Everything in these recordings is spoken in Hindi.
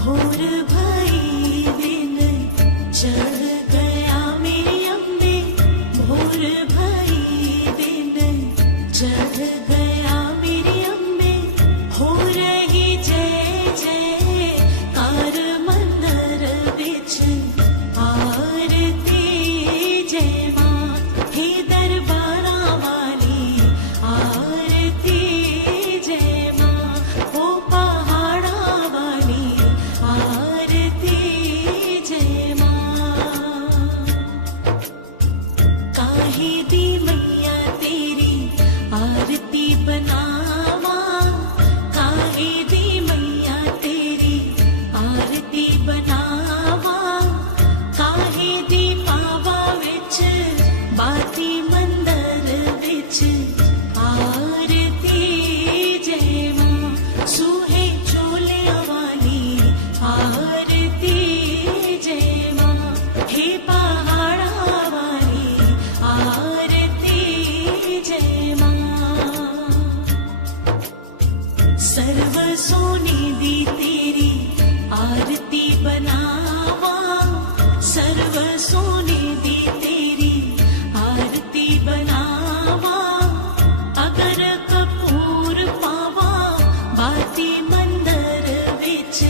भोर भई दिन चढ़ गया मेरी अम्बे, भोर भई दिन चढ़ गया मेरी अम्बे, हो रही जय जय कार मंदिर बिच आरती जय मां, हे दरबारा वाली आरती जय मां, हो पहाड़ा वाली आरती जय मां। काहे दी मैया तेरी आरती बनावा, काहे दी मैया तेरी आरती बनावा, काहे दी पावा विच बाती मंदिर विच आरती जय मां, सूहे चोलिया वाली आरती जय मां, हे पहाड़ा वाली आरती जय मां। सर्व सोने दी तेरी आरती बनावा, सर्व सोने दी तेरी आरती बनावा, अगर कपूर पावा बाती मंदिर विच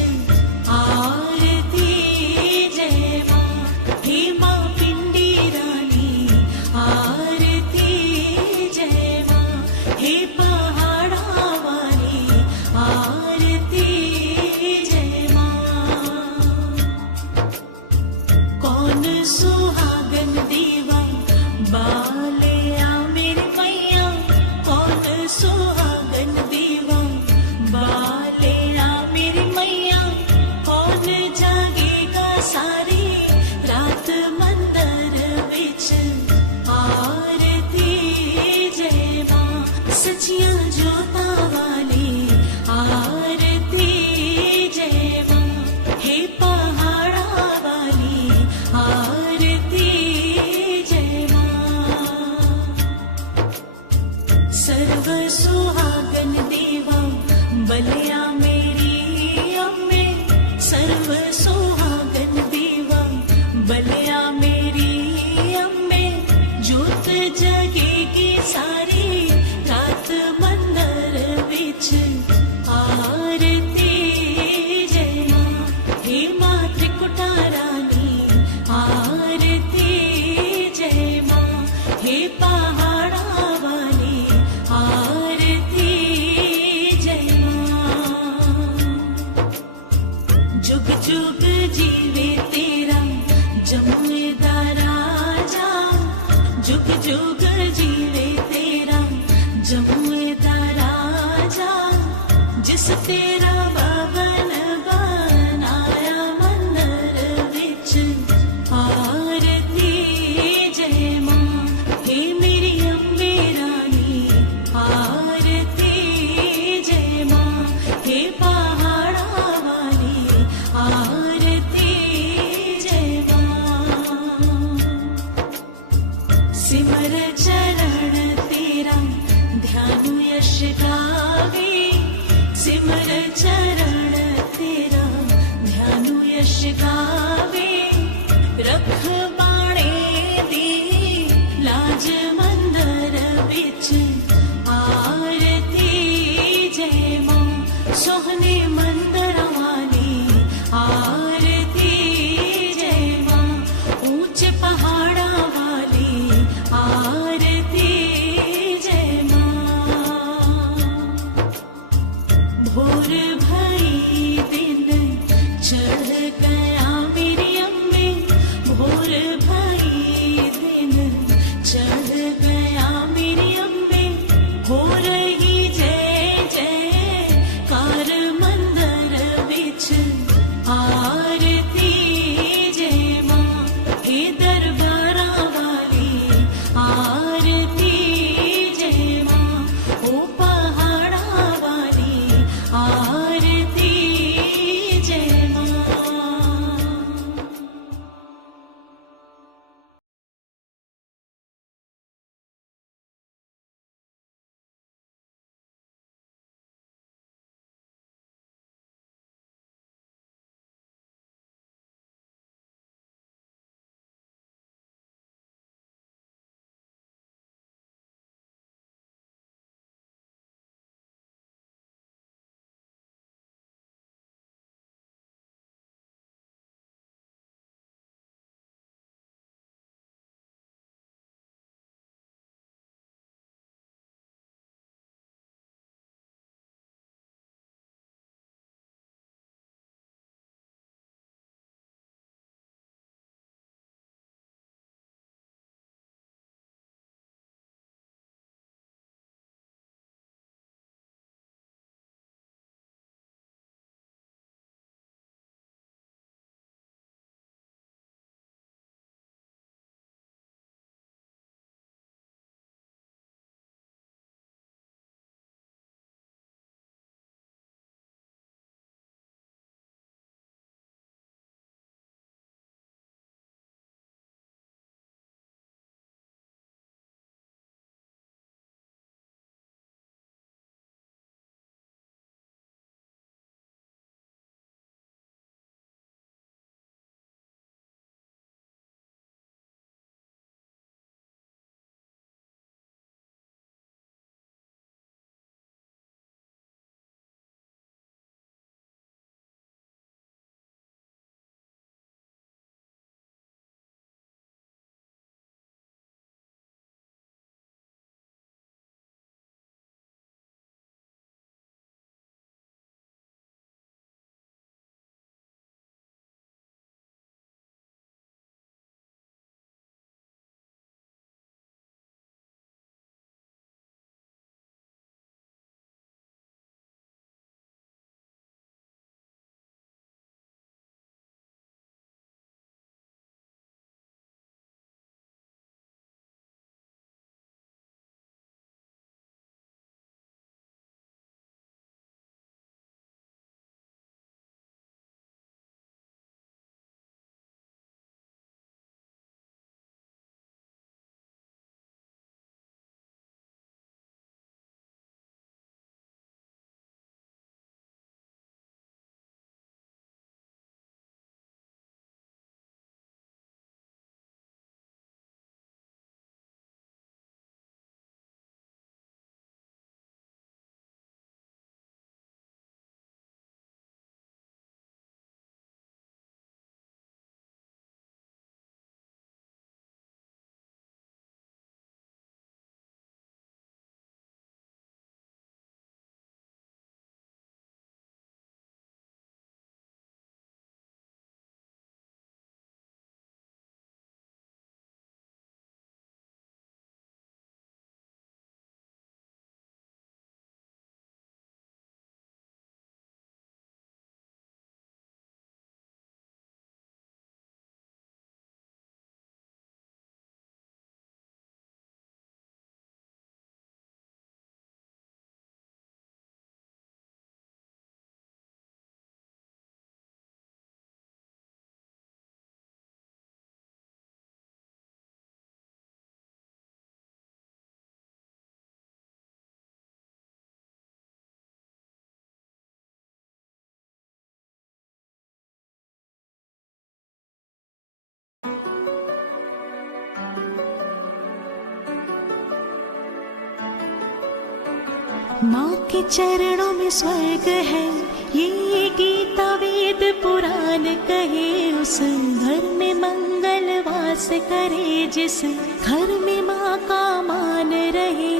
आरती जय मां, हे मां पिंडी रानी आरती जय मां, हे पहाड़ा वाली आरती जय मां। कौन सुहागन दीवा बालिया मेरी मैया, कौन सुहागन दीवा बालिया मेरी मैया, कौन जागेगा सारी रात मंदिर विच आरती जय मां, सचिया जोता वाली आरती जय मां, हे पहाड़ा वाली आरती जय मां। सर्व सुहागन देवा बलिया मेरी अम्बे, सर्व सुहागन देवा बलिया मेरी अम्बे, जोत जगेगी सारी रात मंदिर विच आरती जय मां, हे मां त्रिकुटा रानी आरती जय मां, हे पहाड़ा वाली आरती जय मां। जुग जुग जीवे तेरा जमुदा राजा, जुग जुग जीवे तेरा जमुदा राजा, जिस तेरा भवन बनाया मंदिर विच आरती जय मां, हे मेरी अम्बे रानी आरती जय मां, हे पहाड़ा वाली आरती जय मां। सिमर चरण तेरा ध्यान यश गावे, सिमर चरण तेरा ध्यान यश गावे, रख बाणे दी लाज मंदिर विच आरती जय मां, सोहने मंदिर वाली आरती जय मां, ऊंचे पहाड़ा वाली आरती जय मां। भोर भई दिन चढ़ गया माँ के चरणों में स्वर्ग है, ये गीता वेद पुराण कहे। उस घर में मंगल वास करे, जिस घर में माँ का मान रहे।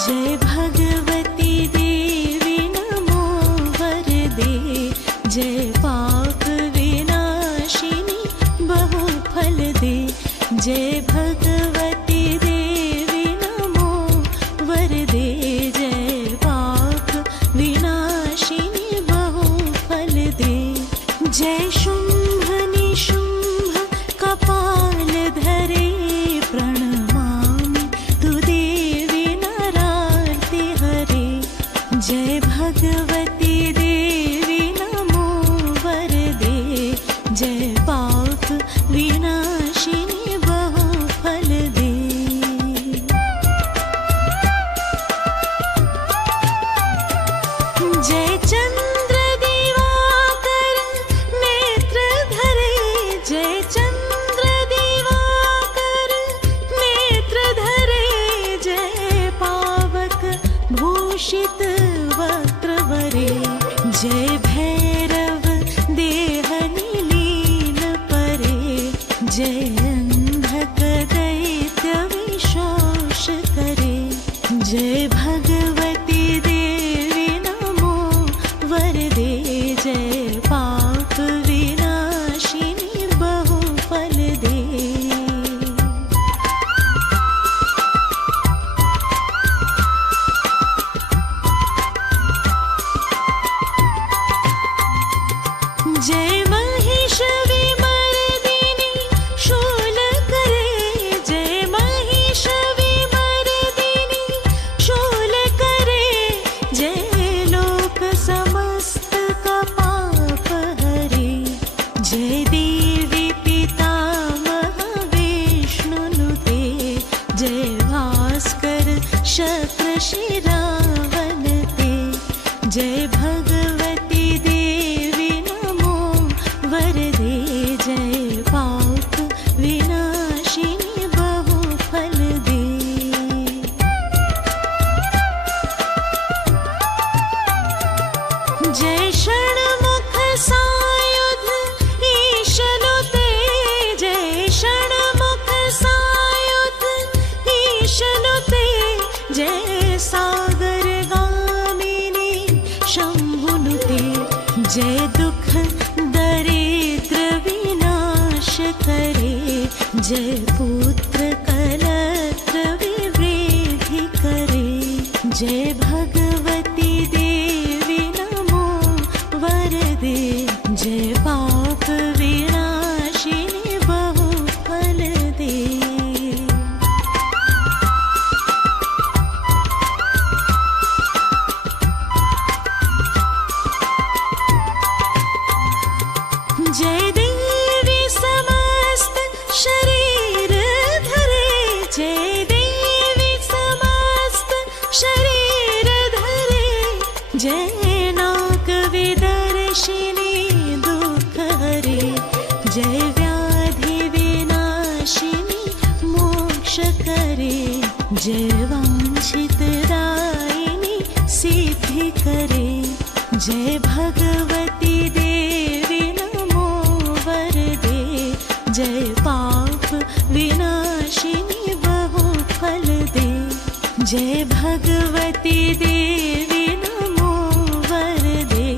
जय भगवती देवी नमो वरदे, जय पाप विनाशिनी बहु फल दे। जय भगवती देवी नमो वरदे, जय पाप विनाशिनी बहु फल दे। जय शुंभ निशुंभ कपाल धरे, प्रणमामि तु देवी नरार्ति हरे। जय भगवती देवी नमो वरदे, जय पाप विनाशिनी बहु फल दे। जय चंद्र दिवाकर नेत्र धरे, जय चंद्र दिवाकर नेत्र धरे। जय पावक भूषित वक्त्रवरे, जय भैरव देह नीलीन परे। जय अंधक दैत्य विशोष करे। जय भगवती देवी नमो वरदे, जय पाप जय भगवती देवी नमो वरदे जय पाप विनाशिनी बहु फल दे। जय षण्मुख सायुध ईशनुते जय षण्मुख सायुध ईशनुते जय सागर गामिनी शंभुनुते जय दुख दरिद्र विनाश करे जय पुत्र कलत्र विवृद्धि करे। जय भगवती देवी नमो वरदे जय पाप विनाशिनी बहु फल दे। जय देवी समस्त शरीर धरे जय देवी समस्त शरीर धरे जय नाग विदर्शिनी दुख हरे जय व्याधि विनाशिनी मोक्ष करे जय वांछित दायिनी सिद्धि करे। जय भगवती देवी नमो वरदे जय पाप विनाशिनी बहु फल दे। जय भगवती देवी नमो वरदे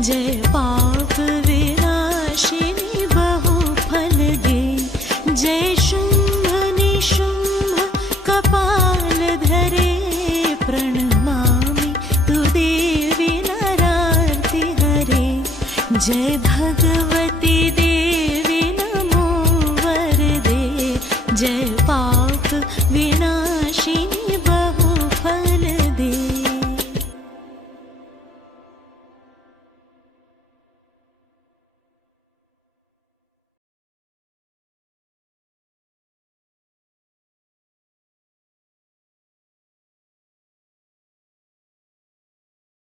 जय पाप विनाशिनी बहु फल दे। जय शुंभ निशुंभ कपाल धरे प्रणमामि तु देवी नरार्ति हरे। जय भगवती